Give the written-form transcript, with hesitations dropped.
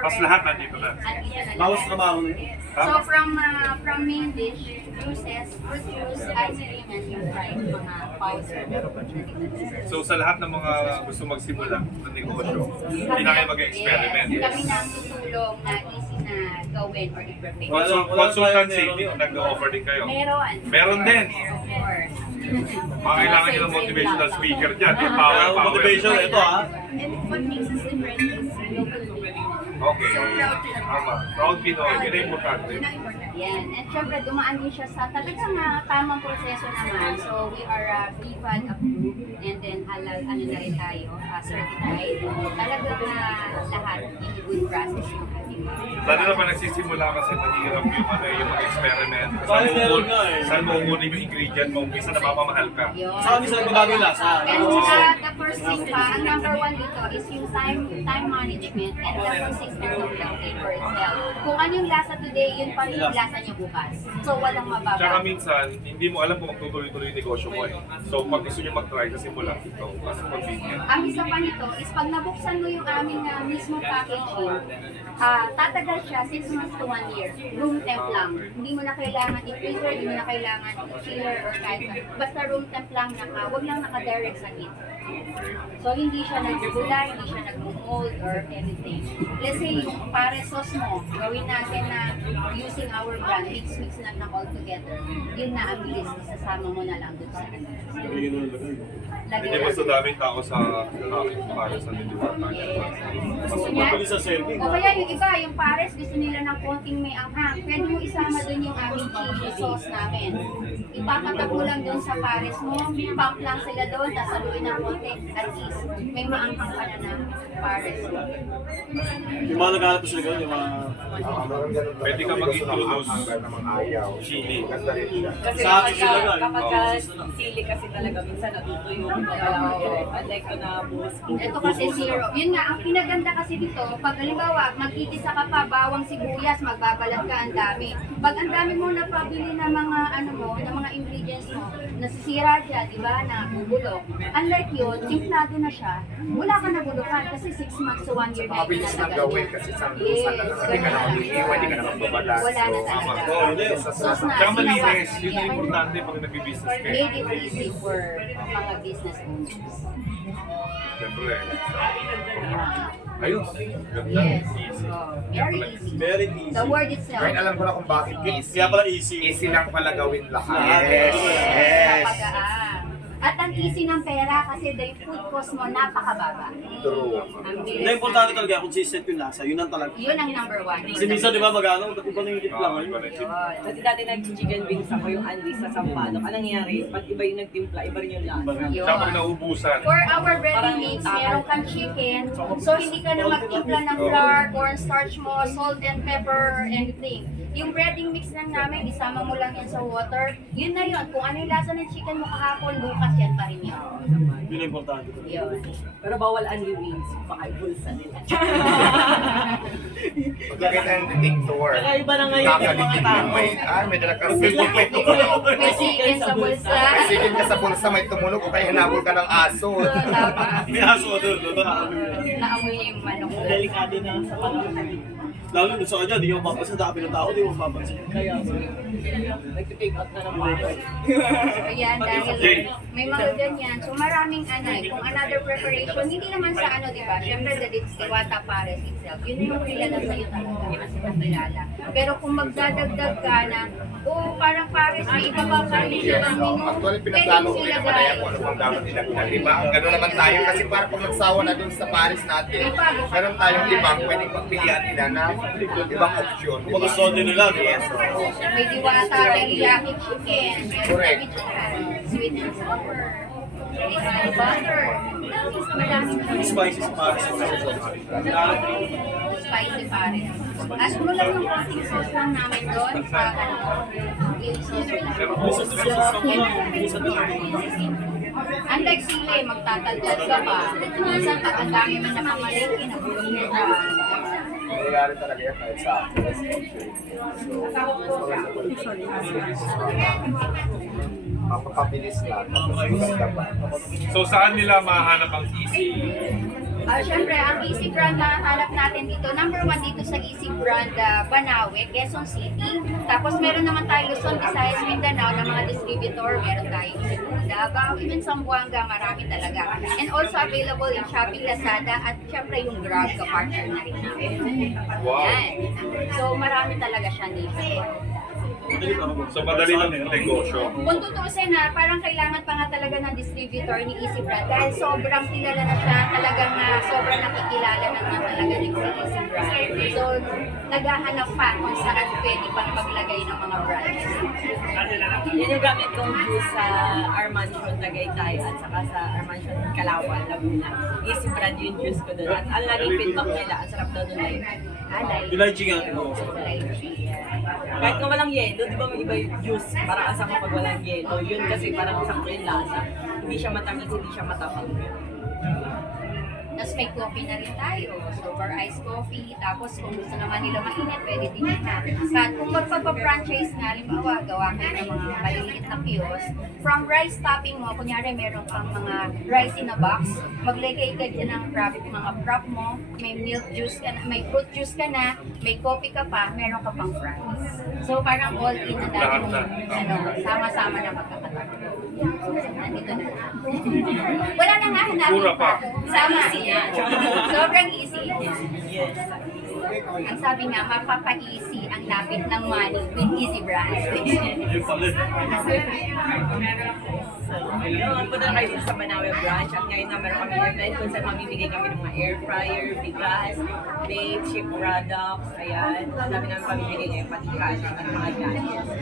Mas lahat nandito na. Andito na Bawas lahat. trabaho na yun. So from main dish, juices, fruit juice, ice cream, and yung fried mga powder. So sa lahat ng mga gusto magsimula ng negosyo, hindi na kayo mag-experiment. Yes, kami na ang tutulong na easy na gawin or i-prepare. Consultancy, nag-offer din kayo. Meron. Meron din. Of course. Kailangan nyo ng motivational speaker dyan. Yung power. Motivation, ito ha. And what makes us different is local Filipino. Okay. So proud to Tama. Proud Pinoy. Yun ang importante. Yun ang important. Yan. At syempre, dumaan din siya sa talagang tamang proseso naman. So, we are BFAD approved and then halal, ano na rin tayo, certified. Talagang lahat in a good process yung ating. Lalo na pa nagsisimula kasi mahirap yung yung experiment. Kaya meron nga eh. Saan mo kunin yung ingredient mo, minsan napapamahal ka. Yun. Saka minsan nagbabago yung lasa. And the first thing pa, ang number one dito is yung time management and the consistency of the flavor itself. Kung ano yung lasa today, yun pa rin yung lasa niya bukas. So, walang Tsaka mababago. minsan, hindi mo alam kung magtutuloy-tuloy yung negosyo mo eh. So pag gusto nyo mag-try sa simula, ito, mas convenient. Ang isa pa nito is pag nabuksan mo yung aming mismo packaging, tatagal siya 6 months to 1 year. Room temp lang. Hindi mo na kailangan i-freezer, hindi mo na kailangan i-chiller or kahit na. Basta room temp lang, wag lang naka-direct sa heat. So, hindi siya nagbubula, hindi siya nag-mold or anything. Let's say, yung pare sauce mo, gawin natin na using our brand, mix na all together. Yun na ang list, isasama mo na lang dun sa ano. Hindi mas sa daming tao sa aking para sa niliwata. Gusto niya? Mabilis sa serving. O kaya yung iba, yung pares, gusto nila ng konting may anghang. Pwede mo isama dun yung aming chili sauce namin. Ipapatak mo lang dun sa pares mo, pump lang sila dun, tapos saluin ng konti, at least may maanghang ka na ng pares. Yung mga naghahanap sila gano'n, yung mga... Pwede ka mag-introduce chili. Kasi Sa akin sila nga, kapag sili kasi talaga minsan natutuyo yung unlike ko na buhos. Ito kasi zero. Yun nga, ang pinaganda kasi dito, pag halimbawa, magkikisa ka pa, bawang sibuyas, magbabalat ka, ang dami. Pag ang dami mo napabili na mga ano mo, na mga ingredients mo, nasisira siya, di ba, na bubulok. Unlike yun, timplado na siya, wala ka na bulukan kasi 6 months to 1 year na Mabilis na itinatagal gawin niya. kasi sambusan na lang. Hindi ka na mag-iiwan, hindi ka na magbabalas. Wala na So, talaga. Oo, hindi. Sauce na, Tsaka malinis. sinawa. Yun ang importante pag nag-business ka. Made it easy for mga business owners. Siyempre. Ayos. Ganda. Yes. Easy. Oh, very easy. Very easy. The word itself. Right, alam ko na kung bakit easy. Kaya pala easy. Easy lang pala gawin lahat. Yes. Napagaan. At ang easy ng pera kasi the food cost mo napakababa. True. Ang Hindi, bilis importante ng- talaga, consistent yung lasa. Yun ang talaga. Yun ang number one. Kasi minsan, di ba, mag-ano, iba na yung tip lang. Iba na yung tip. Yun. Kasi dati nag-chicken wings ako yung Andy sa Sampaloc. Anong nangyari? Pag iba yung nagtimpla, iba rin yung lasa. Yun. Tsaka pag naubusan. For our breading mix, meron kang chicken. So, hindi ka na magtimpla ng flour, cornstarch mo, salt and pepper, or anything. Yung breading mix lang namin, isama mo lang yan sa water. Yun na yun. Kung ano yung lasa ng chicken mo kahapon, bukas yan pa rin yun. Yun ang importante. Yun. Pero bawal Andy wings, baka ibulsa nila. Pagkakit ang detector. Kakaiba na ngayon yung mga Kakalitin tao. lang may dala kang May chicken sa bulsa. Sige ka sa bulsa, may tumunog o kaya hinabol ka ng aso. Tama. May aso doon, nakakaamoy na. Naamoy niya yung manok doon. Delikado na sa panahon. Lalo dun sa kanya, di mo mapapansin, dami ng tao, di mo mapapansin. Kaya, nag-take out na ng mga. Ayan, dahil may mga ganyan. So maraming ano eh, kung another preparation, hindi naman sa ano, di ba? Siyempre, the Diwata Pares itself, yun na yung kilala sa'yo talaga, kasi nakilala. Pero kung magdadagdag ka na, parang Pares, may iba pa kami Yes, ang no. menu, Actually, pwede pinaplano mo ko rin naman ilagay. kung ano bang dapat ilagay. Diba? Gano'n naman tayo kasi para pag nagsawa na dun sa Paris natin, meron tayong ibang pwedeng pagpilian nila na ibang option. Kung gusto din nila, di ba? Yes. May Diwata, teriyaki chicken, may Correct. chicken, sweet and sour, may butter, madaming Spicy sa Paris. spicy Pares. At mo lang yung konting sauce lang namin doon sa yung sauce lang. Unlike sili, magtatagdag ka pa. Minsan, pag ang dami mo na mamaliki, nabulong mo na. Nangyayari talaga yan kahit sa akin. Mapapabilis lang. Maganda pa. So saan nila mahanap ang easy Syempre, ang Easy Brand na hanap natin dito, number 1 dito sa Easy Brand, Banawe, Quezon City. Tapos meron naman tayo Luzon, Visayas, Mindanao na mga distributor. Meron tayo Cebu, Davao, even Zamboanga, marami talaga. And also available in Shopee, Lazada, at syempre yung Grab, ka-partner na rin namin. Wow. Yan. So marami talaga siya dito. So madali lang yung negosyo. Kung tutusin na, parang kailangan pa nga talaga ng distributor ni Easy Brand dahil sobrang kilala na siya, talagang sobrang nakikilala na nga talaga ni Easy Brand. So, naghahanap pa kung saan pwede pang maglagay ng mga brands. Yan yung gamit kong juice sa Armantion Tagaytay at saka sa Armantion Calauan, Laguna. Easy Brand yung juice ko doon. At ang laging feedback nila, ang sarap daw nun live. Yung lychee nga. Kahit nga walang yelo, di ba may iba yung juice? Parang asa ko pag walang yelo. Yun kasi parang sakto yung lasa. Hindi siya matamis, hindi siya matapang. Tapos may coffee na rin tayo. Super iced coffee. Tapos kung gusto naman nila mainit, pwede din na. At kung magpapa-franchise nga, halimbawa, gawa kayo ng mga maliliit na kiosk, from rice topping mo, kunyari meron kang mga rice in a box, maglagay ka dyan ng mga prop mo, may milk juice ka na, may fruit juice ka na, may coffee ka pa, meron ka pang fries. So parang all in na dahil Lahat na. sama-sama na magkakatabi. Nandito na. Wala na nga hanapin Mura pa. Sama siya. Sobrang easy. Yes. Ang sabi nga, mapapa-easy ang lapit ng money with Easy Brands. Yung pala. Yun, punta na kayo dito sa Banawe branch at ngayon na meron kami event kung saan mamimigay kami ng mga air fryer, bigas, baked, chip products, ayan. Ang dami namin pamimigay ngayon, pati cash at mga gadgets.